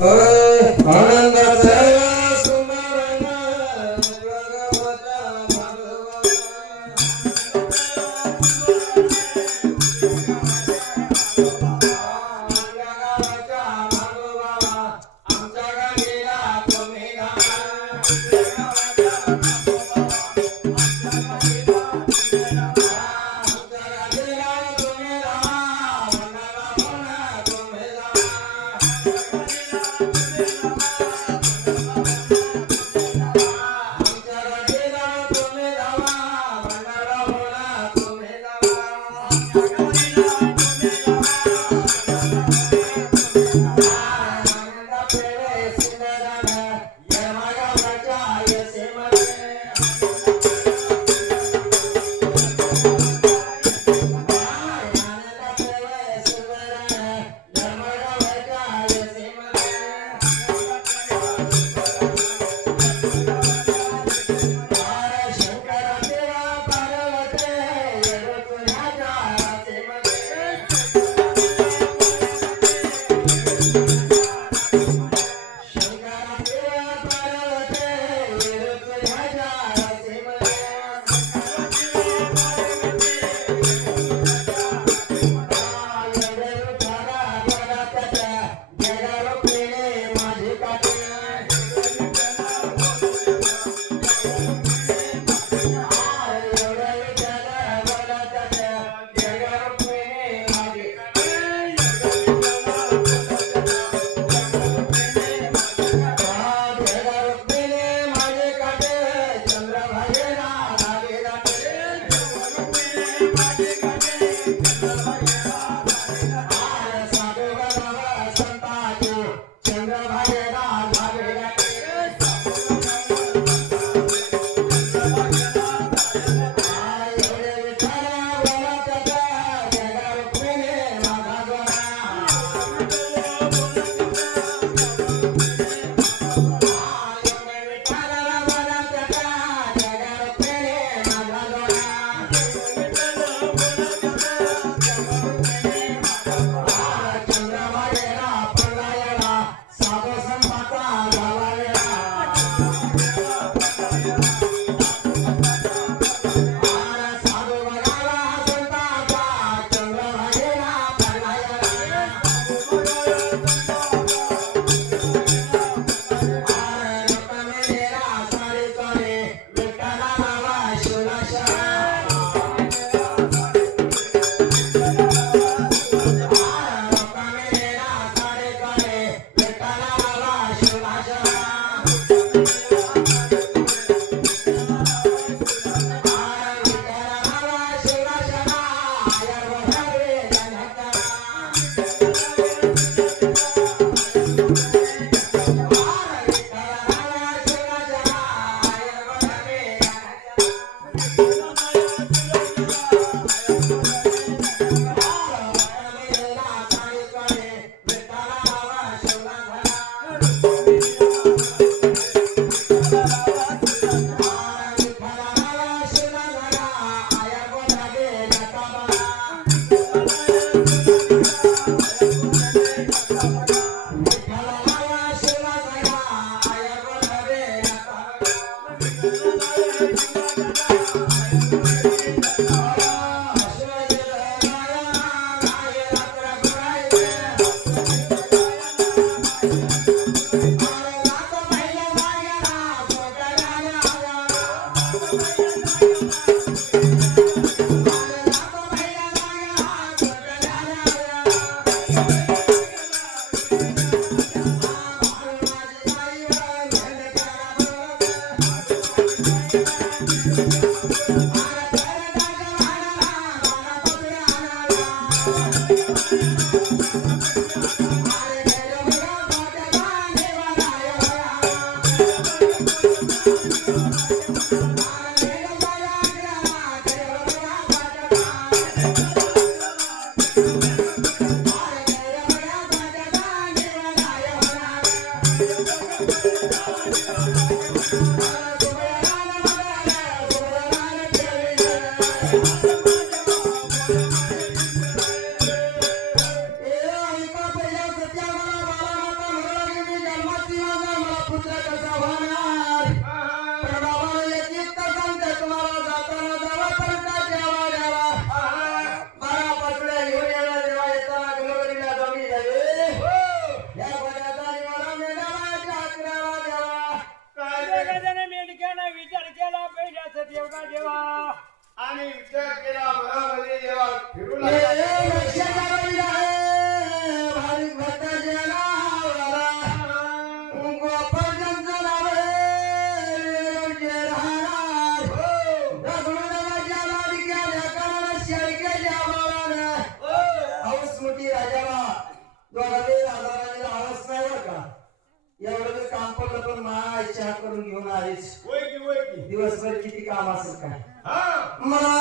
哎，完了。दिवसभर किती काम असेल काय? मला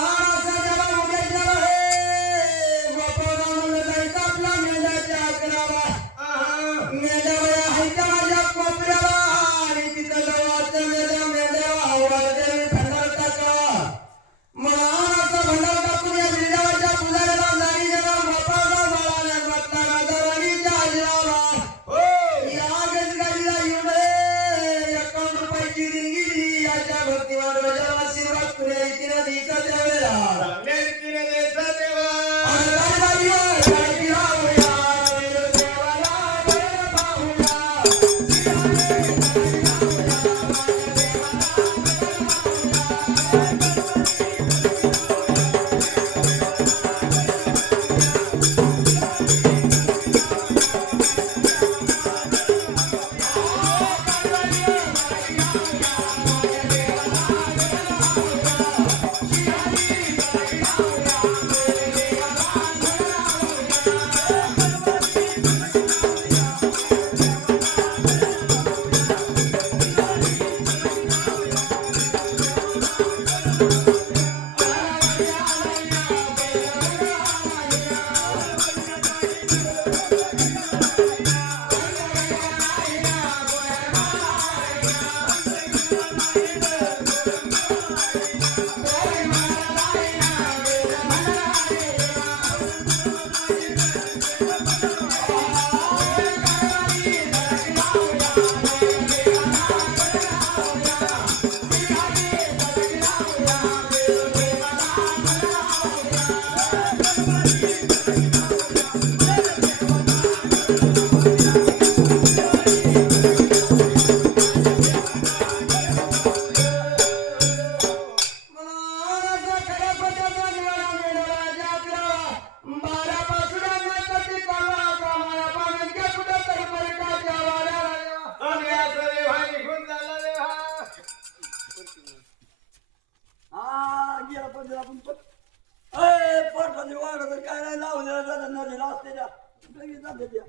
काय लावलेला जातात नदीला असते त्या लगेच जाते त्या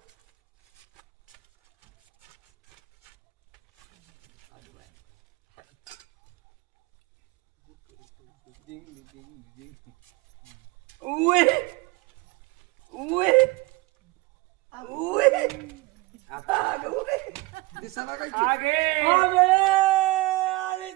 उई! उई! उई! आता उई दिसायला काय आगे। आगे!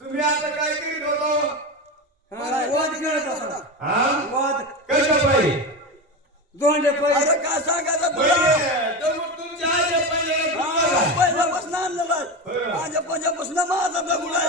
तुम्ही आता काय करीत होतो वाद खेळत वाद. कशा पाहिजे दोंडे पाहिजे का सांगायचं तुमच्या आज्या पाहिजे पहिल्यापासून आणलेला माझ्या पंजापासून माझा दगड आहे.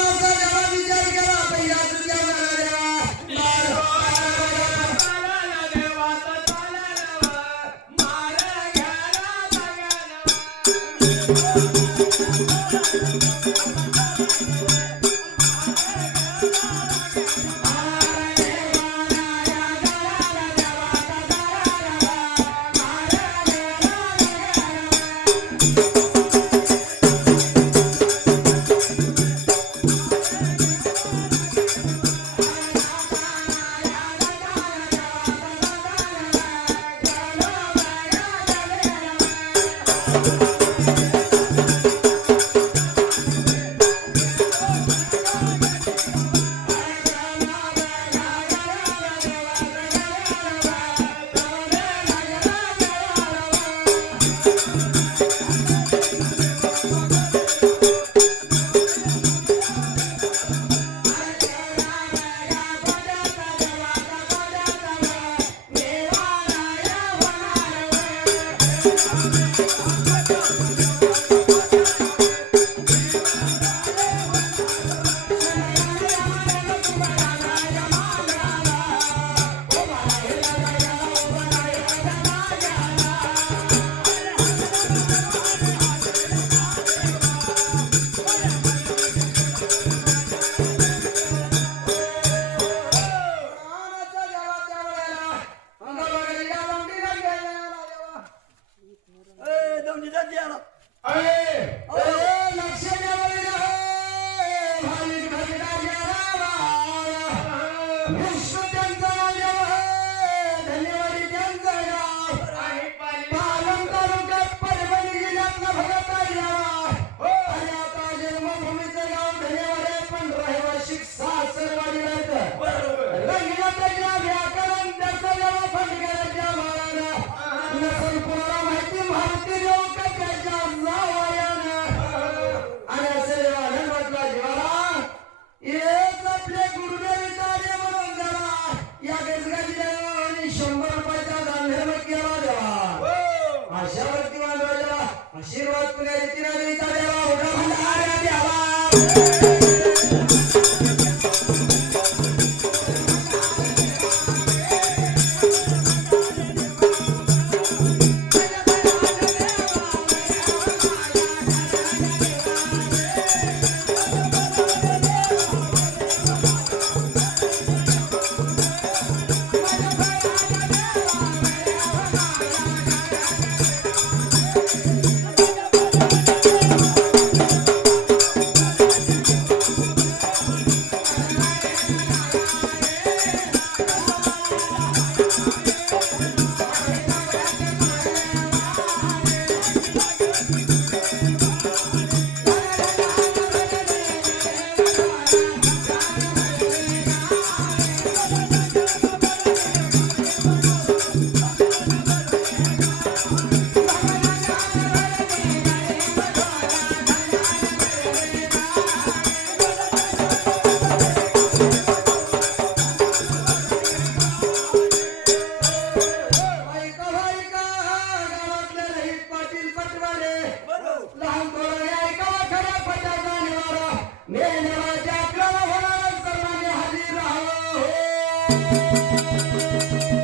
निवारा मेंढराच्या सर्वांनी हजर राहावं. मोठी